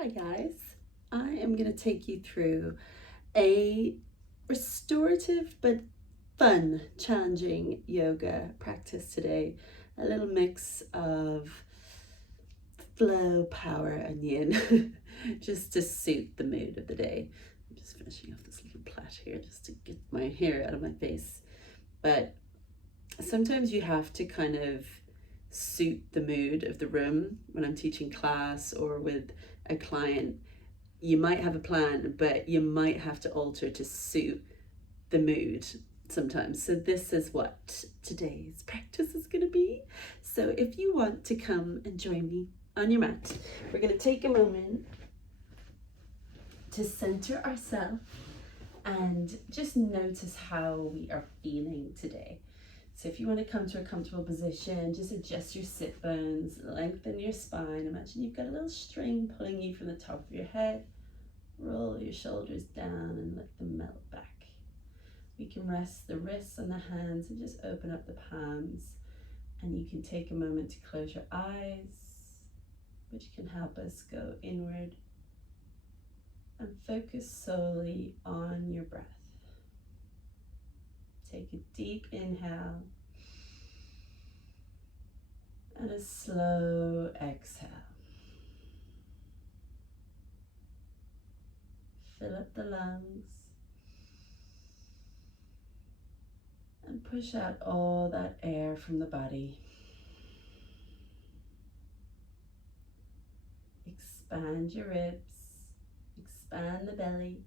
Hi guys, I am going to take you through a restorative but fun, challenging yoga practice today. A little mix of flow, power, and yin, just to suit the mood of the day. I'm just finishing off this little plait here just to get my hair out of my face. But sometimes you have to kind of suit the mood of the room. When I'm teaching class or with a client, you might have a plan, but you might have to alter to suit the mood sometimes. So this is what today's practice is going to be. So if you want to come and join me on your mat, we're going to take a moment to center ourselves and just notice how we are feeling today. So if you want to come to a comfortable position, just adjust your sit bones, lengthen your spine. Imagine you've got a little string pulling you from the top of your head. Roll your shoulders down and let them melt back. We can rest the wrists on the hands and just open up the palms. And you can take a moment to close your eyes, which can help us go inward and focus solely on your breath. Take a deep inhale and a slow exhale. Fill up the lungs and push out all that air from the body. Expand your ribs, expand the belly,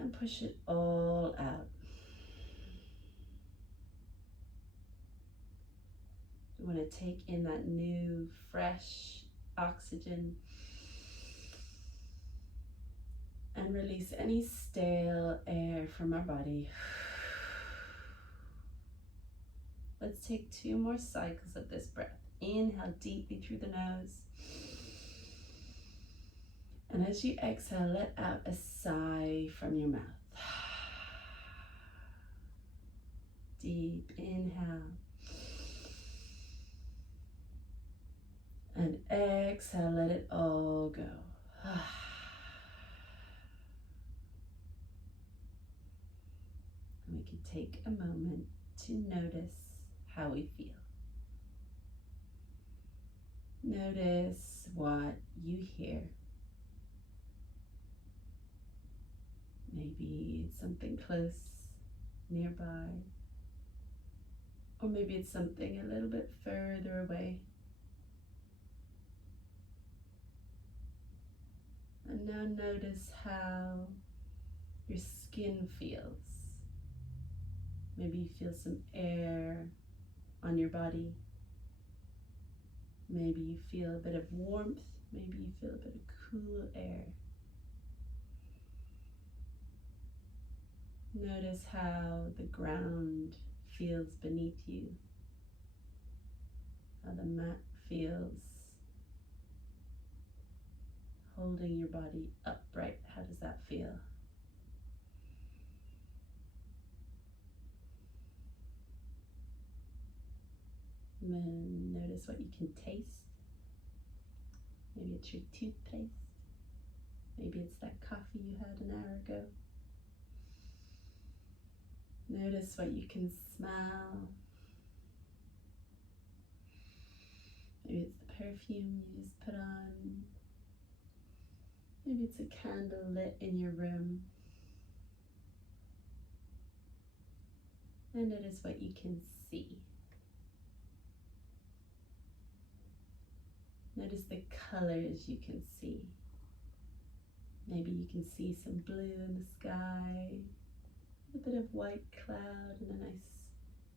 and push it all out. You want to take in that new, fresh oxygen and release any stale air from our body. Let's take 2 more cycles of this breath. Inhale deeply through the nose. And as you exhale, let out a sigh from your mouth. Deep inhale. And exhale, let it all go. And we can take a moment to notice how we feel. Notice what you hear. Maybe it's something close, nearby, or maybe it's something a little bit further away. And now notice how your skin feels. Maybe you feel some air on your body. Maybe you feel a bit of warmth. Maybe you feel a bit of cool air. Notice how the ground feels beneath you, how the mat feels holding your body upright. How does that feel? And then notice what you can taste. Maybe it's your toothpaste. Maybe it's that coffee you had an hour ago. Notice what you can smell. Maybe it's the perfume you just put on. Maybe it's a candle lit in your room. And notice what you can see. Notice the colors you can see. Maybe you can see some blue in the sky, a bit of white cloud and a nice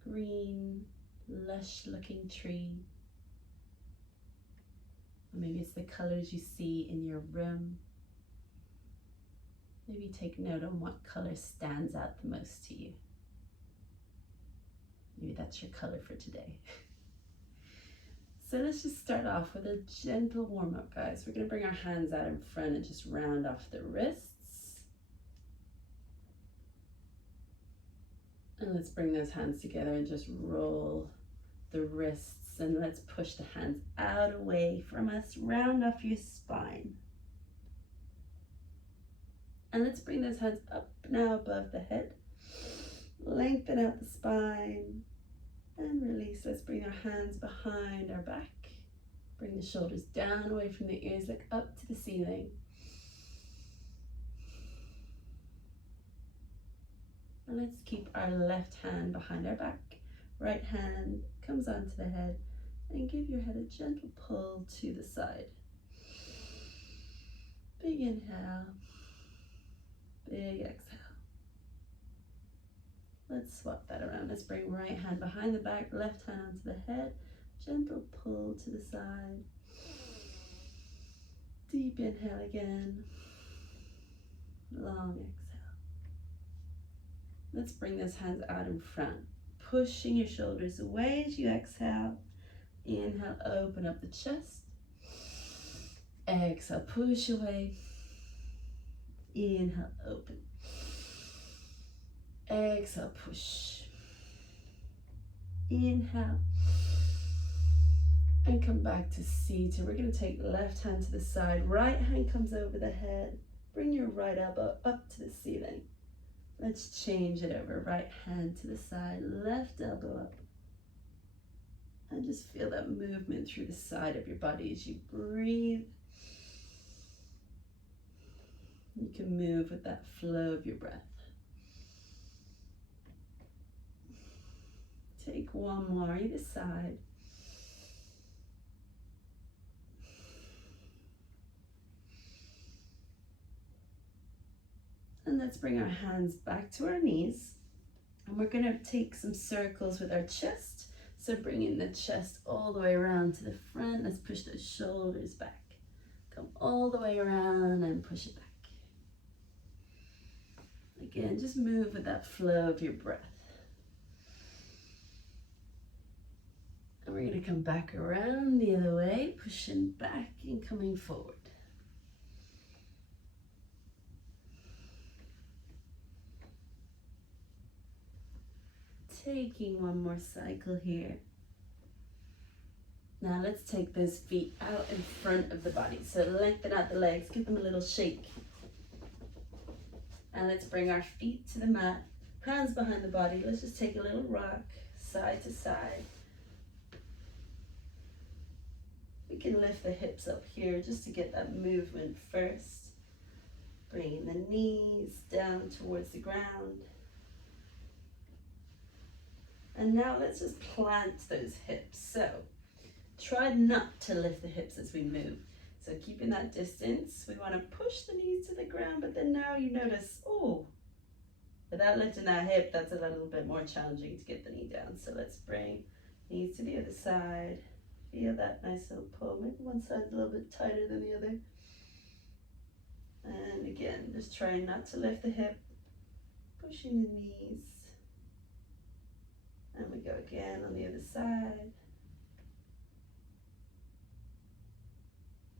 green, lush looking tree. Or maybe it's the colors you see in your room. Maybe take note on what color stands out the most to you. Maybe that's your color for today. So let's just start off with a gentle warm-up, guys. We're going to bring our hands out in front and just round off the wrists. And let's bring those hands together and just roll the wrists And let's push the hands out away from us, round off your spine. And let's bring those hands up now above the head. Lengthen out the spine and release. Let's bring our hands behind our back. Bring the shoulders down away from the ears, look up to the ceiling. And let's keep our left hand behind our back. Right hand comes onto the head and give your head a gentle pull to the side. Big inhale, big exhale. Let's swap that around. Let's bring right hand behind the back, left hand onto the head. Gentle pull to the side. Deep inhale again. Long exhale. Let's bring those hands out in front. Pushing your shoulders away as you exhale. Inhale, open up the chest. Exhale, push away. Inhale, open. Exhale, push. Inhale. And come back to seated. We're going to take left hand to the side. Right hand comes over the head. Bring your right elbow up to the ceiling. Let's change it over. Right hand to the side. Left elbow up. And just feel that movement through the side of your body as you breathe. You can move with that flow of your breath. Take one more either side. And let's bring our hands back to our knees. And we're going to take some circles with our chest. So bringing the chest all the way around to the front. Let's push those shoulders back. Come all the way around and push it back. Again, just move with that flow of your breath. And we're going to come back around the other way, pushing back and coming forward. Taking one more cycle here. Now let's take those feet out in front of the body. So lengthen out the legs, give them a little shake. And let's bring our feet to the mat, hands behind the body. Let's just take a little rock, side to side. We can lift the hips up here just to get that movement first. Bringing the knees down towards the ground. And now let's just plant those hips. So try not to lift the hips as we move. So keeping that distance, we want to push the knees to the ground, but then now you notice, oh, without lifting that hip, that's a little bit more challenging to get the knee down. So let's bring knees to the other side. Feel that nice little pull. Maybe one side's a little bit tighter than the other. And again, just trying not to lift the hip, pushing the knees. And we go again on the other side.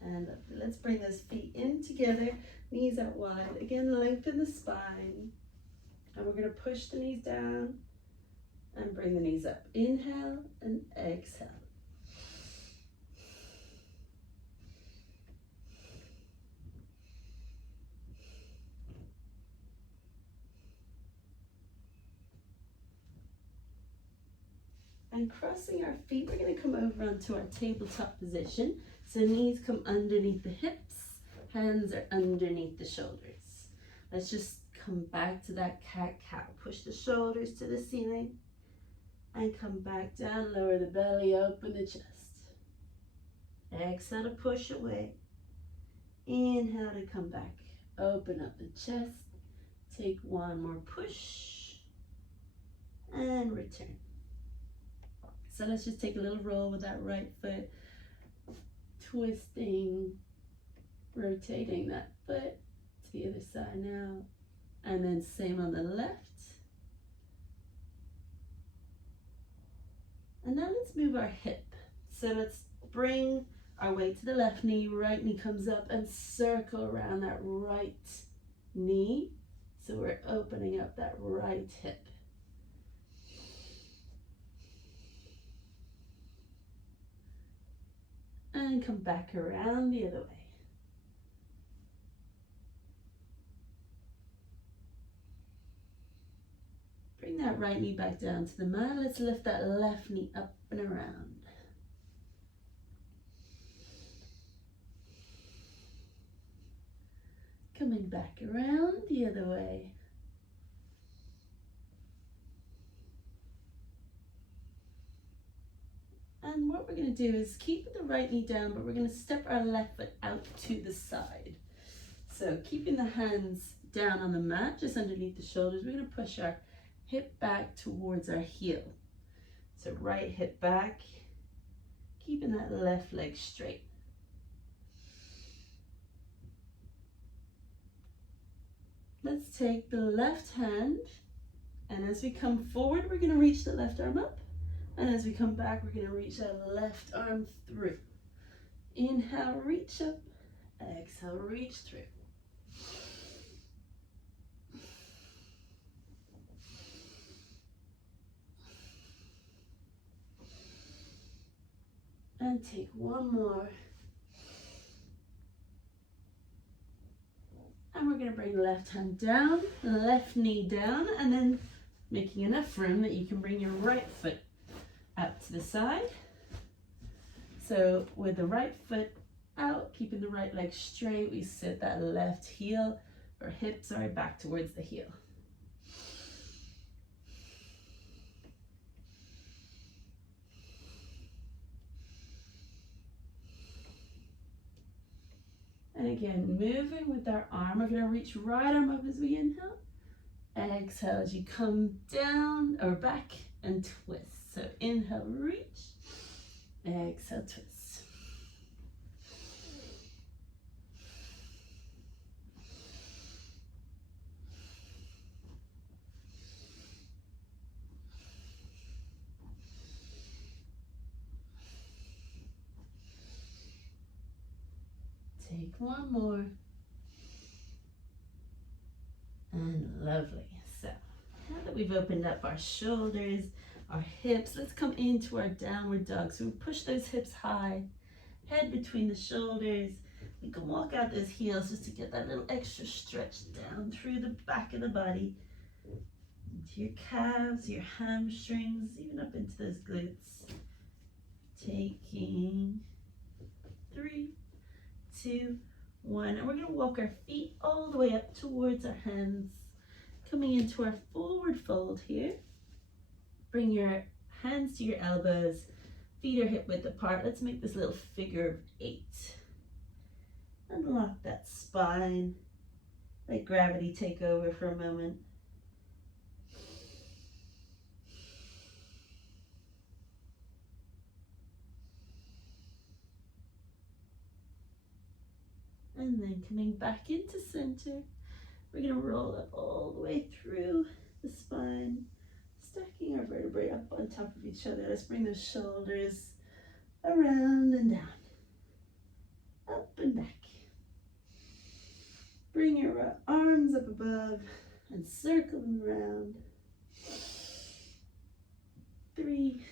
And let's bring those feet in together, knees out wide. Again, lengthen the spine. And we're going to push the knees down and bring the knees up. Inhale and exhale. And crossing our feet, we're going to come over onto our tabletop position. So knees come underneath the hips, hands are underneath the shoulders. Let's just come back to that cat-cow. Push the shoulders to the ceiling and come back down, lower the belly, open the chest. Exhale to push away. Inhale to come back, open up the chest. Take one more push and return. So let's just take a little roll with that right foot, twisting, rotating that foot to the other side now, and then same on the left. And now let's move our hip. So let's bring our weight to the left knee, right knee comes up and circle around that right knee. So we're opening up that right hip. And come back around the other way. Bring that right knee back down to the mat. Let's lift that left knee up and around. Coming back around the other way. And what we're going to do is keep the right knee down, but we're going to step our left foot out to the side. So keeping the hands down on the mat, just underneath the shoulders, we're going to push our hip back towards our heel. So right hip back, keeping that left leg straight. Let's take the left hand, and as we come forward, we're going to reach the left arm up. And as we come back, we're going to reach our left arm through. Inhale, reach up. Exhale, reach through. And take one more. And we're going to bring the left hand down, left knee down, and then making enough room that you can bring your right foot out to the side. So with the right foot out, keeping the right leg straight, we sit that left heel or hip, back towards the heel. And again, moving with our arm, we're going to reach right arm up as we inhale. Exhale as you come down or back and twist. So inhale, reach. Exhale, twist. Take one more. And lovely. So now that we've opened up our shoulders, our hips, let's come into our downward dog. So we push those hips high, head between the shoulders. We can walk out those heels just to get that little extra stretch down through the back of the body, into your calves, your hamstrings, even up into those glutes. Taking 3, 2, 1, and we're going to walk our feet all the way up towards our hands, coming into our forward fold here. Bring your hands to your elbows, feet are hip width apart. Let's make this little figure of 8. And lock that spine. Let gravity take over for a moment. And then coming back into center, we're going to roll up all the way through the spine, stacking our vertebrae up on top of each other. Let's bring those shoulders around and down, up and back. Bring your arms up above and circle them around. 3,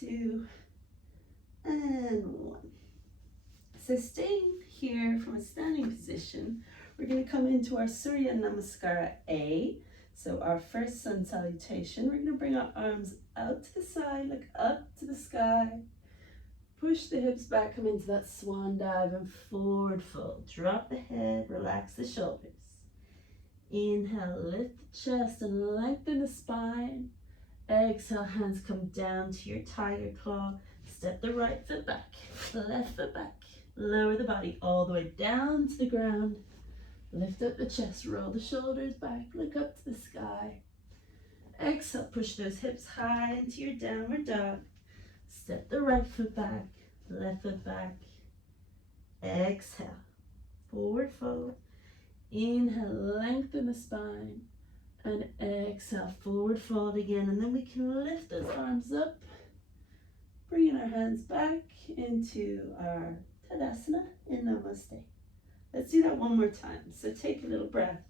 2, and 1. So staying here from a standing position, we're going to come into our Surya Namaskara A. So our first sun salutation, we're going to bring our arms out to the side, look up to the sky. Push the hips back, come into that swan dive and forward fold. Drop the head, relax the shoulders. Inhale, lift the chest and lengthen the spine. Exhale, hands come down to your tiger claw. Step the right foot back, left foot back. Lower the body all the way down to the ground. Lift up the chest, roll the shoulders back, look up to the sky. Exhale, push those hips high into your downward dog. Step the right foot back, left foot back. Exhale, forward fold. Inhale, lengthen the spine. And exhale, forward fold again. And then we can lift those arms up, bringing our hands back into our Tadasana in Namaste. Let's do that one more time. So take a little breath.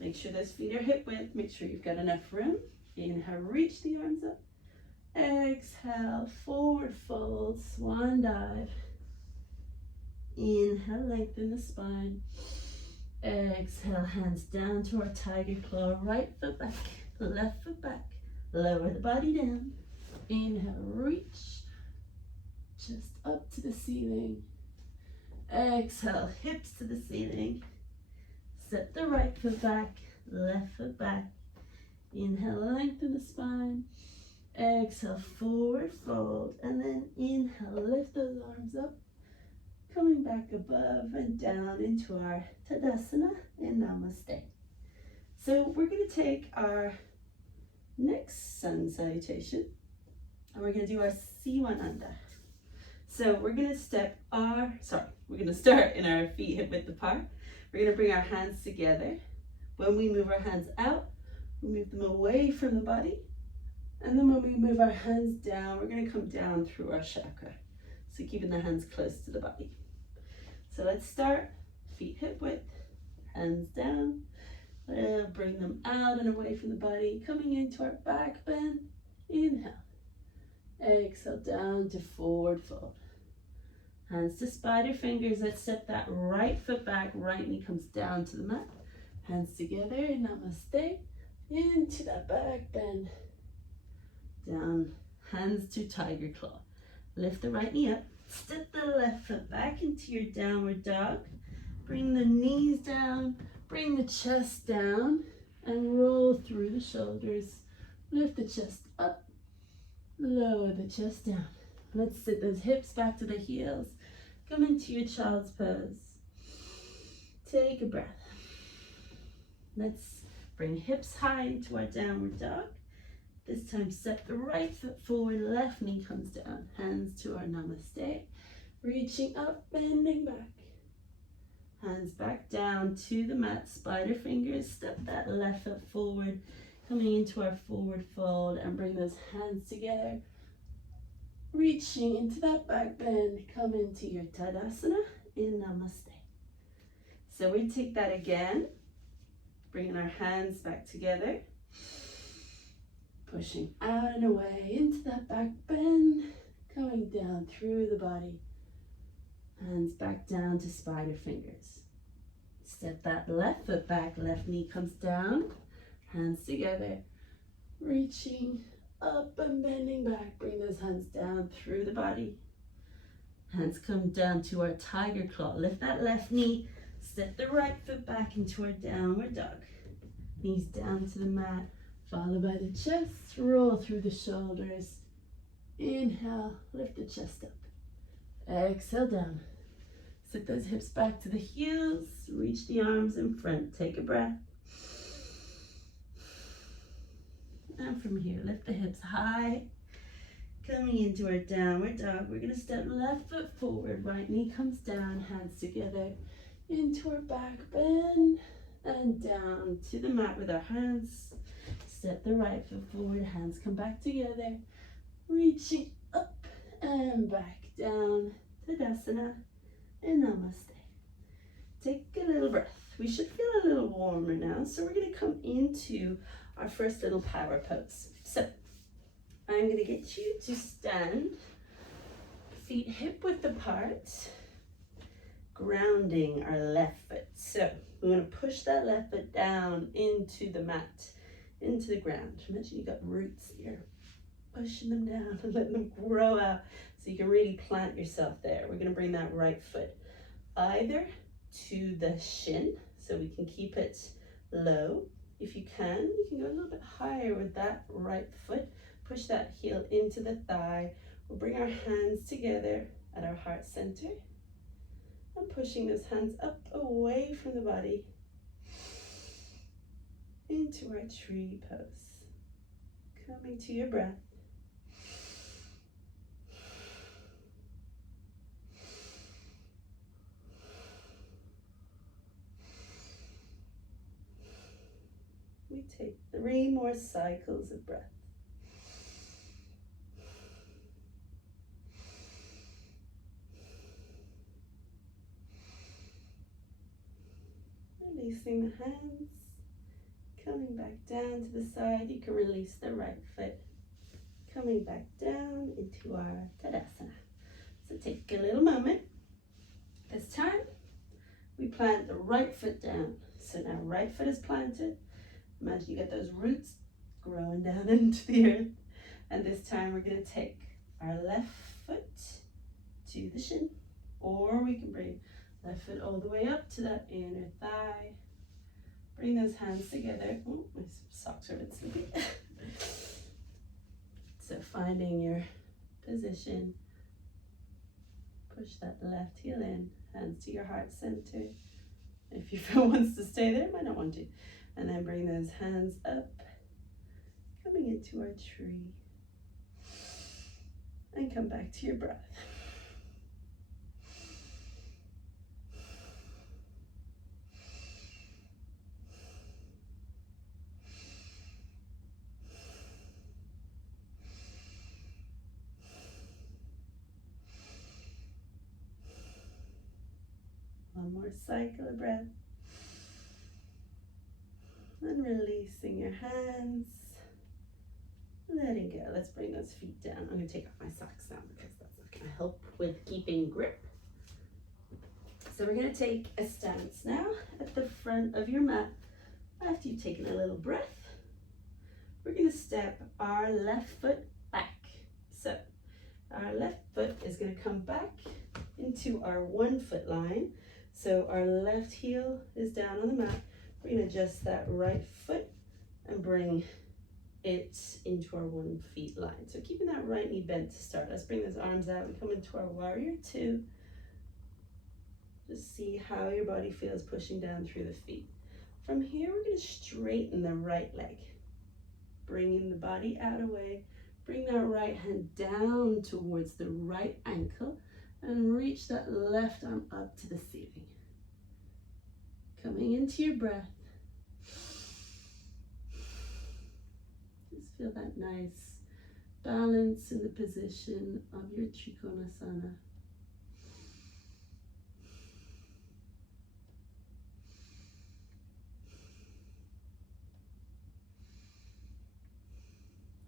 Make sure those feet are hip width. Make sure you've got enough room. Inhale, reach the arms up. Exhale, forward fold, swan dive. Inhale, lengthen the spine. Exhale, hands down to our tiger claw. Right foot back, left foot back. Lower the body down. Inhale, reach just up to the ceiling. Exhale, hips to the ceiling. Step the right foot back, left foot back. Inhale, lengthen the spine. Exhale, forward fold. And then inhale, lift those arms up. Coming back above and down into our Tadasana and Namaste. So we're going to take our next sun salutation and we're going to do our Sivananda. So we're going to we're going to start in our feet hip width apart. We're going to bring our hands together. When we move our hands out, we move them away from the body. And then when we move our hands down, we're going to come down through our chakra. So keeping the hands close to the body. So let's start, feet hip width, hands down. Bring them out and away from the body, coming into our back bend. Inhale. Exhale, down to forward fold. Hands to spider fingers. Let's step that right foot back, right knee comes down to the mat. Hands together, namaste. Into that back bend. Down, hands to tiger claw. Lift the right knee up. Step the left foot back into your downward dog. Bring the knees down, bring the chest down, and roll through the shoulders. Lift the chest up, lower the chest down. Let's sit those hips back to the heels. Come into your child's pose. Take a breath. Let's bring hips high into our downward dog. This time, step the right foot forward, left knee comes down. Hands to our namaste. Reaching up, bending back. Hands back down to the mat, spider fingers. Step that left foot forward, coming into our forward fold, and bring those hands together. Reaching into that back bend, come into your Tadasana in Namaste. So we take that again, bringing our hands back together. Pushing out and away into that back bend, coming down through the body. Hands back down to spider fingers. Step that left foot back, left knee comes down. Hands together, reaching up and bending back. Bring those hands down through the body. Hands come down to our tiger claw. Lift that left knee, step the right foot back into our downward dog. Knees down to the mat. Followed by the chest, roll through the shoulders. Inhale, lift the chest up. Exhale down. Sit those hips back to the heels. Reach the arms in front. Take a breath. And from here, lift the hips high. Coming into our downward dog, we're going to step left foot forward. Right knee comes down, hands together. Into our back bend. And down to the mat with our hands. Step the right foot forward, hands come back together, reaching up and back down, Tadasana and Namaste. Take a little breath. We should feel a little warmer now, so we're going to come into our first little power pose. So I'm going to get you to stand, feet hip width apart, grounding our left foot. So we want to push that left foot down into the mat, into the ground. Imagine you've got roots here. Pushing them down and letting them grow out so you can really plant yourself there. We're going to bring that right foot either to the shin so we can keep it low. If you can go a little bit higher with that right foot. Push that heel into the thigh. We'll bring our hands together at our heart center. And pushing those hands up away from the body into our tree pose. Coming to your breath. We take 3 more cycles of breath. Releasing the hands, coming back down to the side. You can release the right foot, coming back down into our Tadasana. So take a little moment. This time, we plant the right foot down. So now right foot is planted. Imagine you get those roots growing down into the earth. And this time we're going to take our left foot to the shin. Or we can bring left foot all the way up to that inner thigh. Bring those hands together. Oh, my socks are a bit slippy. So finding your position. Push that left heel in. Hands to your heart center. If your foot wants to stay there, it might not want to. And then bring those hands up. Coming into our tree. And come back to your breath. One more cycle of breath. And releasing your hands. Letting go. Let's bring those feet down. I'm going to take off my socks now because that's not going to help with keeping grip. So we're going to take a stance now at the front of your mat. After you've taken a little breath, we're going to step our left foot back. So our left foot is going to come back into our 1 foot line. So our left heel is down on the mat. We're going to adjust that right foot and bring it into our 1 foot line. So keeping that right knee bent to start. Let's bring those arms out. We come into our warrior 2. Just see how your body feels pushing down through the feet. From here, we're going to straighten the right leg. Bringing the body out away. Bring that right hand down towards the right ankle and reach that left arm up to the ceiling. Coming into your breath. Just feel that nice balance in the position of your Trikonasana.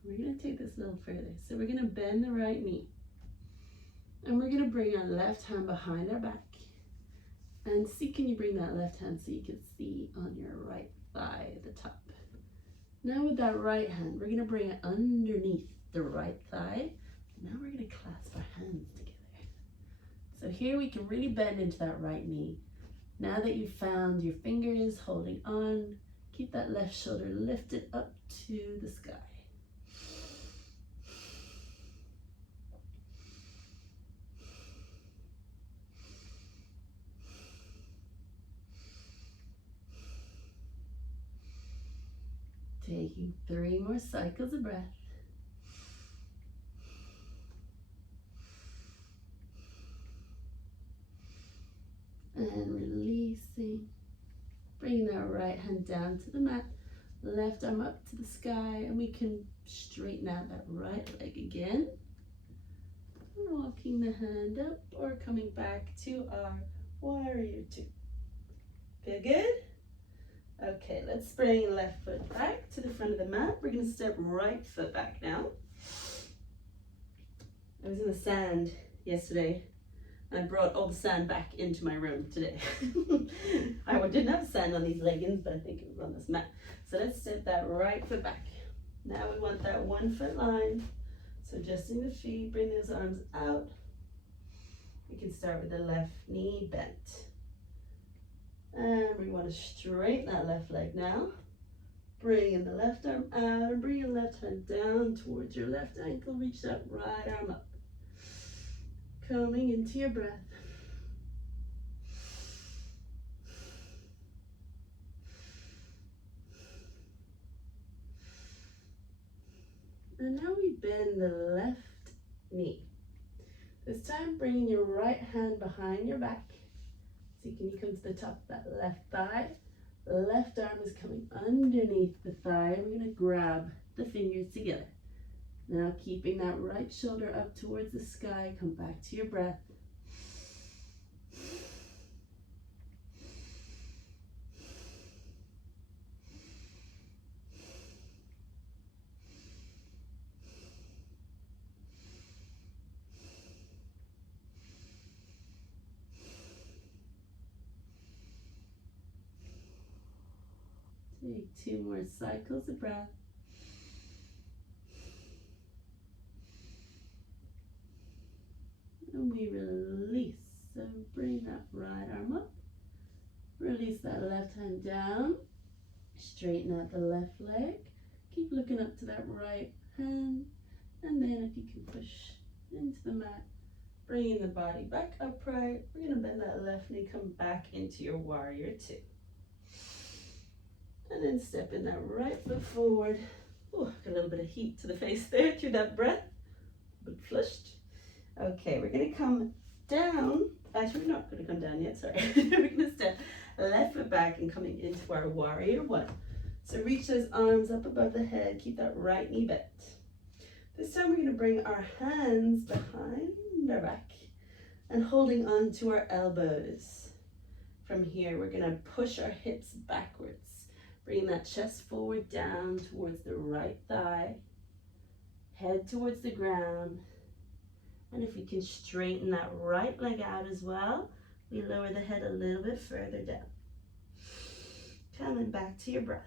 We're going to take this a little further. So we're going to bend the right knee. And we're going to bring our left hand behind our back. And see, can you bring that left hand so you can see on your right thigh at the top. Now with that right hand, we're going to bring it underneath the right thigh. Now we're going to clasp our hands together. So here we can really bend into that right knee. Now that you've found your fingers holding on, keep that left shoulder lifted up to the sky. Taking 3 more cycles of breath. And releasing. Bringing that right hand down to the mat. Left arm up to the sky. And we can straighten out that right leg again. Walking the hand up or coming back to our warrior 2. Feel good? Okay, let's bring left foot back to the front of the mat. We're going to step right foot back now. I was in the sand yesterday. I brought all the sand back into my room today. I didn't have sand on these leggings, but I think it was on this mat. So let's step that right foot back. Now we want that 1 foot line. So adjusting the feet, bring those arms out. We can start with the left knee bent. And we want to straighten that left leg now. Bring the left arm out and bring your left hand down towards your left ankle. Reach that right arm up. Coming into your breath. And now we bend the left knee. This time bringing your right hand behind your back. So can you come to the top of that left thigh? The left arm is coming underneath the thigh. We're going to grab the fingers together. Now keeping that right shoulder up towards the sky. Come back to your breath. Take 2 more cycles of breath. And we release. So bring that right arm up. Release that left hand down. Straighten out the left leg. Keep looking up to that right hand. And then if you can push into the mat, bringing the body back upright. We're going to bend that left knee, come back into your warrior two. And then step in that right foot forward. Ooh, got a little bit of heat to the face there through that breath. A bit flushed. Okay, we're going to come down. Actually, we're not going to come down yet, sorry. We're going to step left foot back and coming into our warrior one. So reach those arms up above the head. Keep that right knee bent. This time we're going to bring our hands behind our back and holding on to our elbows. From here, we're going to push our hips backwards. Bringing that chest forward down towards the right thigh. Head towards the ground. And if we can straighten that right leg out as well, we lower the head a little bit further down. Coming back to your breath.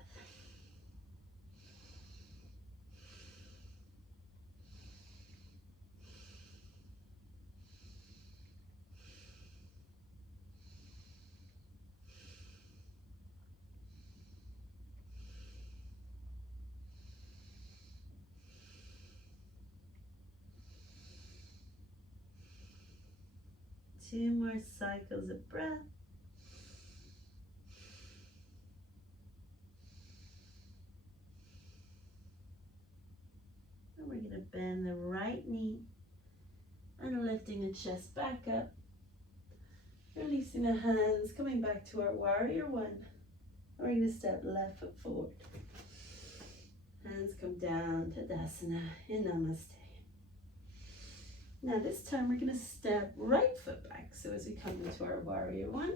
Two more cycles of breath. And we're going to bend the right knee and lifting the chest back up. Releasing the hands, coming back to our warrior one. And we're going to step left foot forward. Hands come down, Tadasana in Namaste. Now this time we're going to step right foot back. So as we come into our warrior one,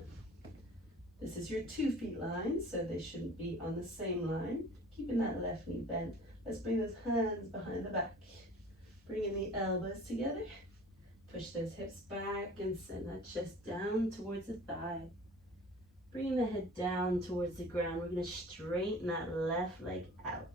this is your 2 feet line, so they shouldn't be on the same line. Keeping that left knee bent. Let's bring those hands behind the back. Bringing the elbows together. Push those hips back and send that chest down towards the thigh. Bringing the head down towards the ground. We're going to straighten that left leg out.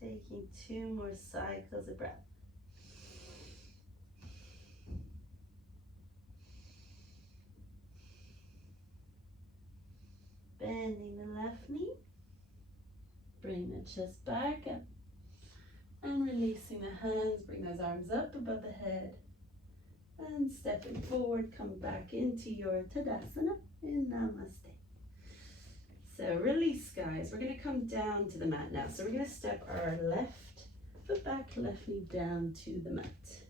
Taking 2 more cycles of breath. Bending the left knee. Bring the chest back up. And releasing the hands. Bring those arms up above the head. And stepping forward, come back into your Tadasana in Namaste. So release, guys. We're going to come down to the mat now. So we're going to step our left foot back, left knee down to the mat.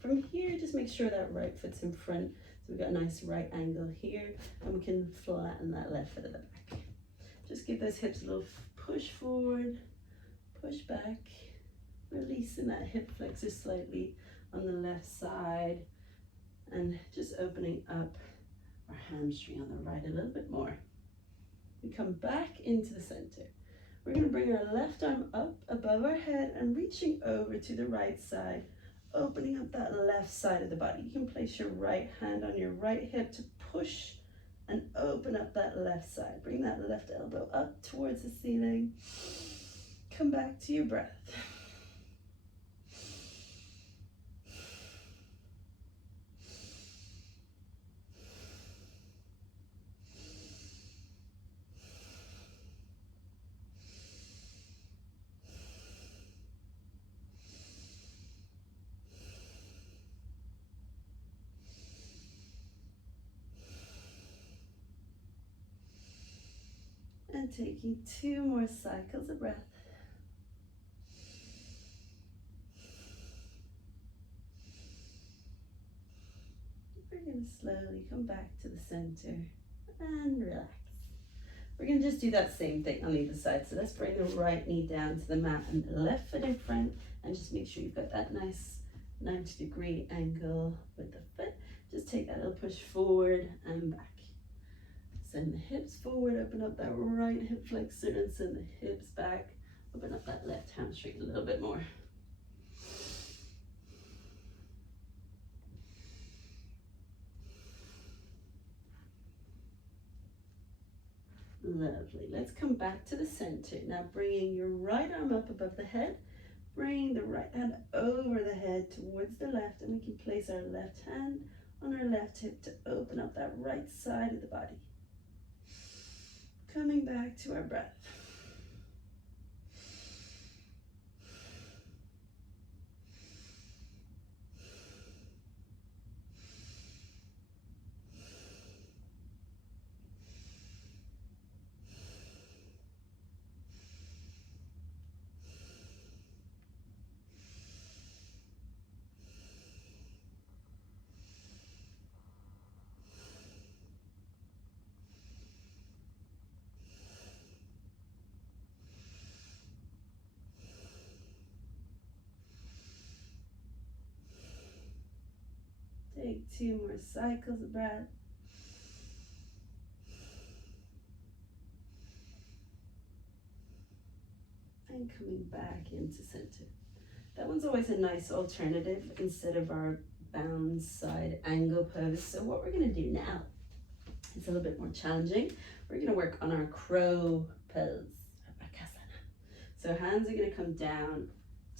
From here, just make sure that right foot's in front. So we've got a nice right angle here, and we can flatten that left foot at the back. Just give those hips a little push forward, push back, releasing that hip flexor slightly on the left side, and just opening up our hamstring on the right a little bit more. We come back into the center. We're going to bring our left arm up above our head and reaching over to the right side, opening up that left side of the body. You can place your right hand on your right hip to push and open up that left side. Bring that left elbow up towards the ceiling. Come back to your breath. And taking 2 more cycles of breath. We're going to slowly come back to the center and relax. We're gonna just do that same thing on the other side. So let's bring the right knee down to the mat and the left foot in front, and just make sure you've got that nice 90-degree angle with the foot. Just take that little push forward and back. Send the hips forward, open up that right hip flexor, and send the hips back. Open up that left hamstring a little bit more. Lovely. Let's come back to the center. Now bringing your right arm up above the head. Bring the right hand over the head towards the left, and we can place our left hand on our left hip to open up that right side of the body. Coming back to our breath. Take 2 more cycles of breath. And coming back into center. That one's always a nice alternative instead of our bound side angle pose. So what we're gonna do now, it's a little bit more challenging. We're gonna work on our crow pose, Bakasana. So hands are gonna come down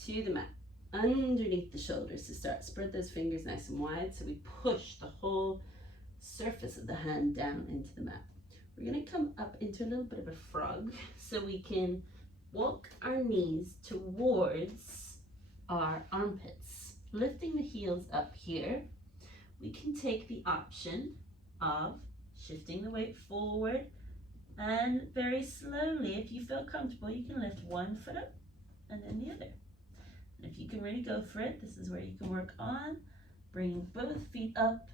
to the mat, underneath the shoulders to start. Spread those fingers nice and wide so we push the whole surface of the hand down into the mat. We're gonna come up into a little bit of a frog so we can walk our knees towards our armpits, lifting the heels up here. We can take the option of shifting the weight forward, and very slowly, if you feel comfortable, you can lift one foot up and then the other. And if you can really go for it, this is where you can work on bringing both feet up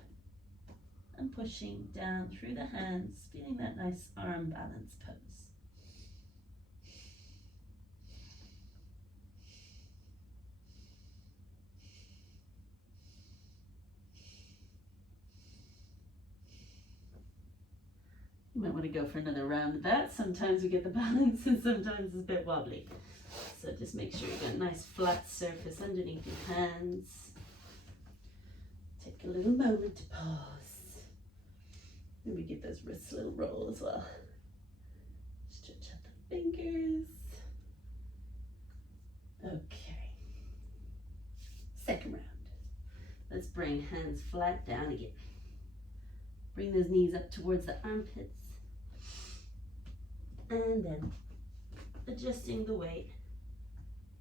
and pushing down through the hands, feeling that nice arm balance pose. You might want to go for another round of that. Sometimes we get the balance and sometimes it's a bit wobbly. So just make sure you got a nice flat surface underneath your hands. Take a little moment to pause. Maybe give those wrists a little roll as well. Stretch out the fingers. Okay. Second round. Let's bring hands flat down again. Bring those knees up towards the armpits. And then adjusting the weight.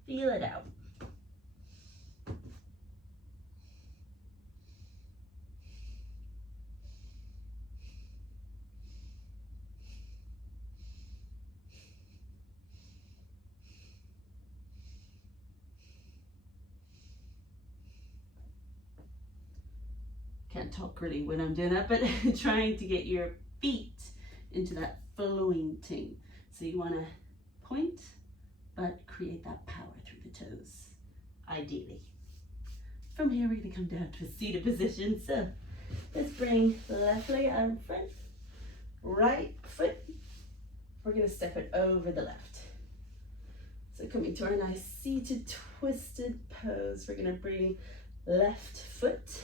Feel it out. Can't talk really when I'm doing that, but trying to get your feet into that flowing ting. So you want to point, but create that power through the toes, ideally. From here, we're going to come down to a seated position. So let's bring the left leg out in front, right foot. We're going to step it over the left. So coming to our nice seated twisted pose, we're going to bring left foot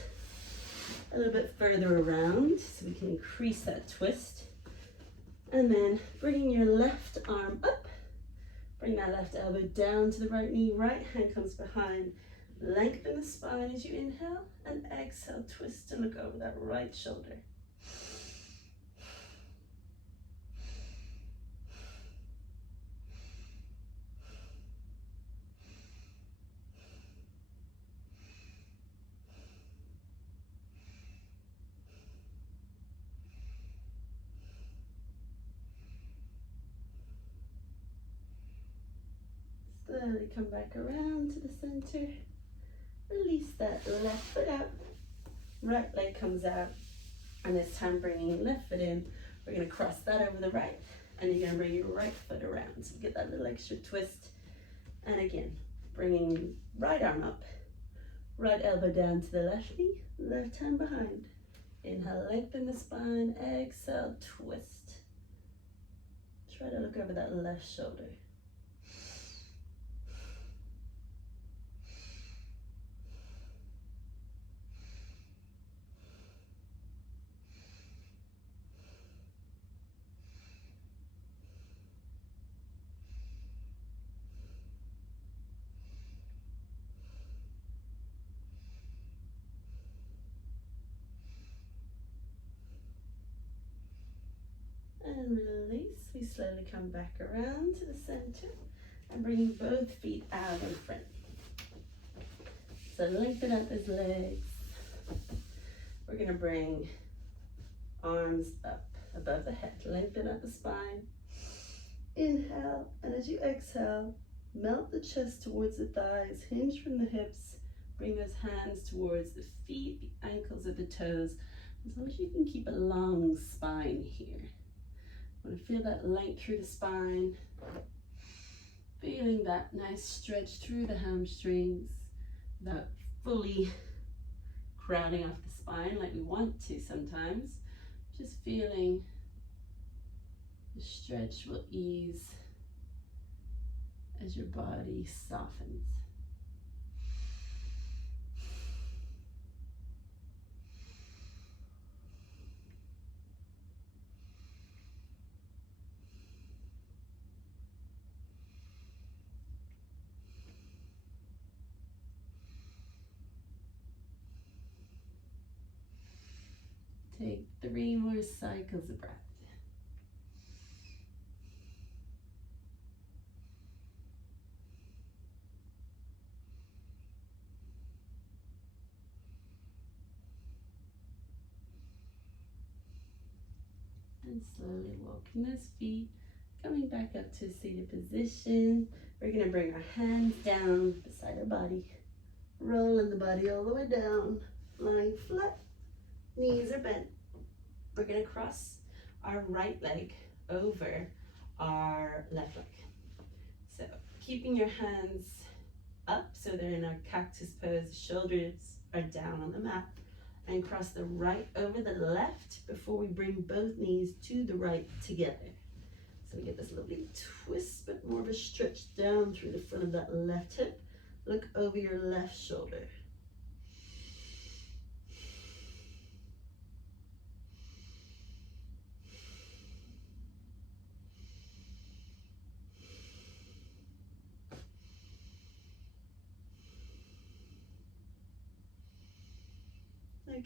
a little bit further around so we can increase that twist. And then bringing your left arm up, bring that left elbow down to the right knee, right hand comes behind. Lengthen the spine as you inhale, and exhale, twist and look over that right shoulder. Slowly come back around to the center. Release that left foot out. Right leg comes out. And this time bringing left foot in. We're going to cross that over the right. And you're gonna bring your right foot around. So get that little extra twist. And again, bringing right arm up, right elbow down to the left knee, left hand behind. Inhale, lengthen the spine, exhale, twist. Try to look over that left shoulder. And release. We slowly come back around to the center and bringing both feet out in front. So lengthen up those legs. We're gonna bring arms up above the head. Lengthen up the spine. Inhale, and as you exhale, melt the chest towards the thighs, hinge from the hips. Bring those hands towards the feet, the ankles of the toes. As long as you can keep a long spine here. Want to feel that length through the spine. Feeling that nice stretch through the hamstrings without fully crowding off the spine like we want to sometimes. Just feeling the stretch will ease as your body softens. Take 3 more cycles of breath. And slowly walking those feet, coming back up to a seated position. We're gonna bring our hands down beside our body, rolling the body all the way down, lying flat, knees are bent. We're gonna cross our right leg over our left leg. So keeping your hands up so they're in a cactus pose, shoulders are down on the mat. And cross the right over the left before we bring both knees to the right together. So we get this lovely twist, but more of a stretch down through the front of that left hip. Look over your left shoulder.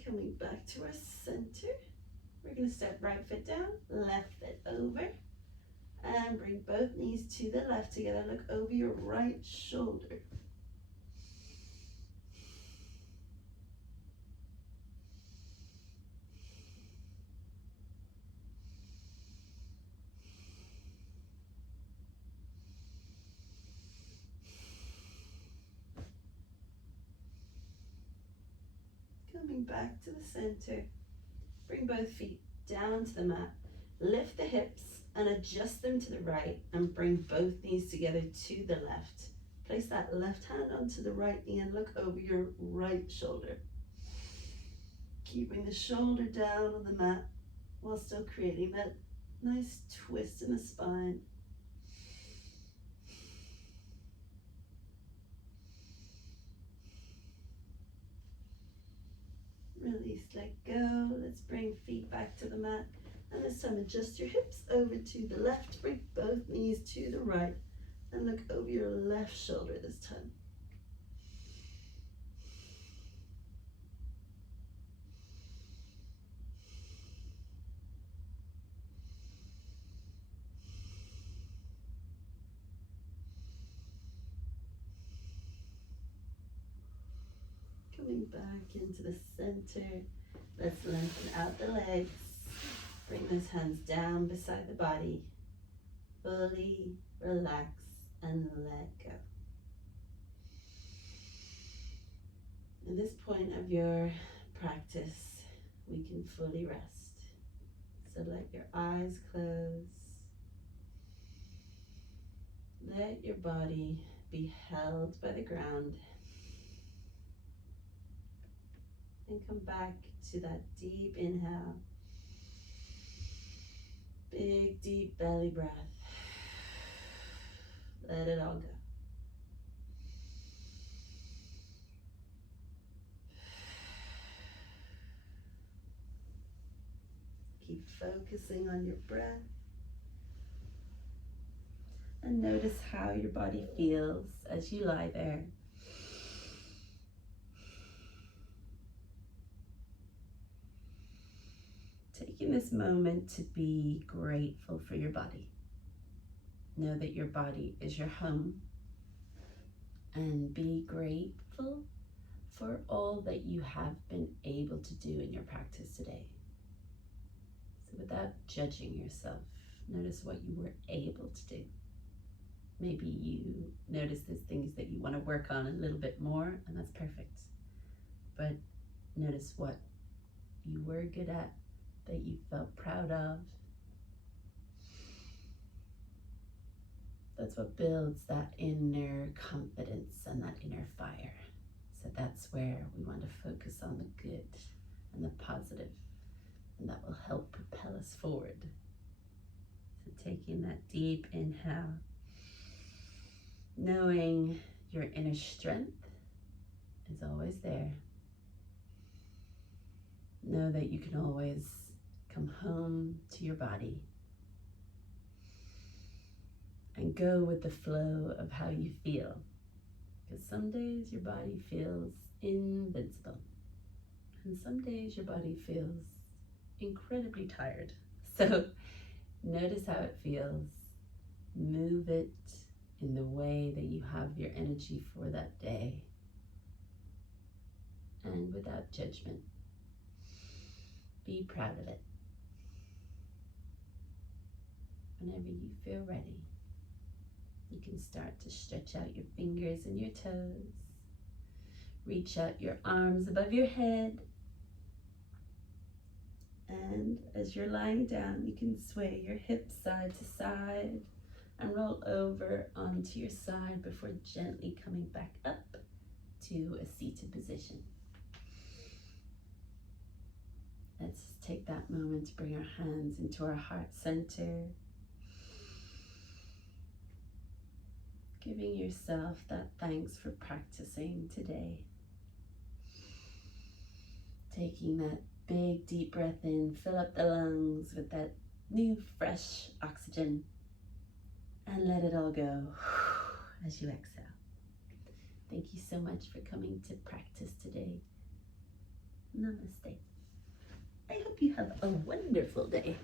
Coming back to our center, we're going to step right foot down, left foot over, and bring both knees to the left together. Look over your right shoulder. Coming back to the center, bring both feet down to the mat, lift the hips and adjust them to the right and bring both knees together to the left. Place that left hand onto the right knee and look over your right shoulder. Keeping the shoulder down on the mat while still creating that nice twist in the spine. Release, let go. Let's bring feet back to the mat. And this time adjust your hips over to the left. Bring both knees to the right. And look over your left shoulder this time. Coming back into the center. Let's lengthen out the legs. Bring those hands down beside the body. Fully relax and let go. At this point of your practice, we can fully rest. So let your eyes close. let your body be held by the ground. And come back to that deep inhale. Big, deep belly breath. Let it all go. Keep focusing on your breath. And notice how your body feels as you lie there. Taking this moment to be grateful for your body. Know that your body is your home. And be grateful for all that you have been able to do in your practice today. So without judging yourself, notice what you were able to do. Maybe you notice there's things that you want to work on a little bit more, and that's perfect. But notice what you were good at, that you felt proud of. That's what builds that inner confidence and that inner fire. So that's where we want to focus on the good and the positive, and that will help propel us forward. So taking that deep inhale, knowing your inner strength is always there. Know that you can always come home to your body and go with the flow of how you feel. Because some days your body feels invincible, and some days your body feels incredibly tired. So notice how it feels. Move it in the way that you have your energy for that day, and without judgment. Be proud of it. Whenever you feel ready, you can start to stretch out your fingers and your toes. Reach out your arms above your head. And as you're lying down, you can sway your hips side to side and roll over onto your side before gently coming back up to a seated position. Let's take that moment to bring our hands into our heart center. Giving yourself that thanks for practicing today. Taking that big deep breath in, fill up the lungs with that new fresh oxygen, and let it all go as you exhale. Thank you so much for coming to practice today. Namaste. I hope you have a wonderful day.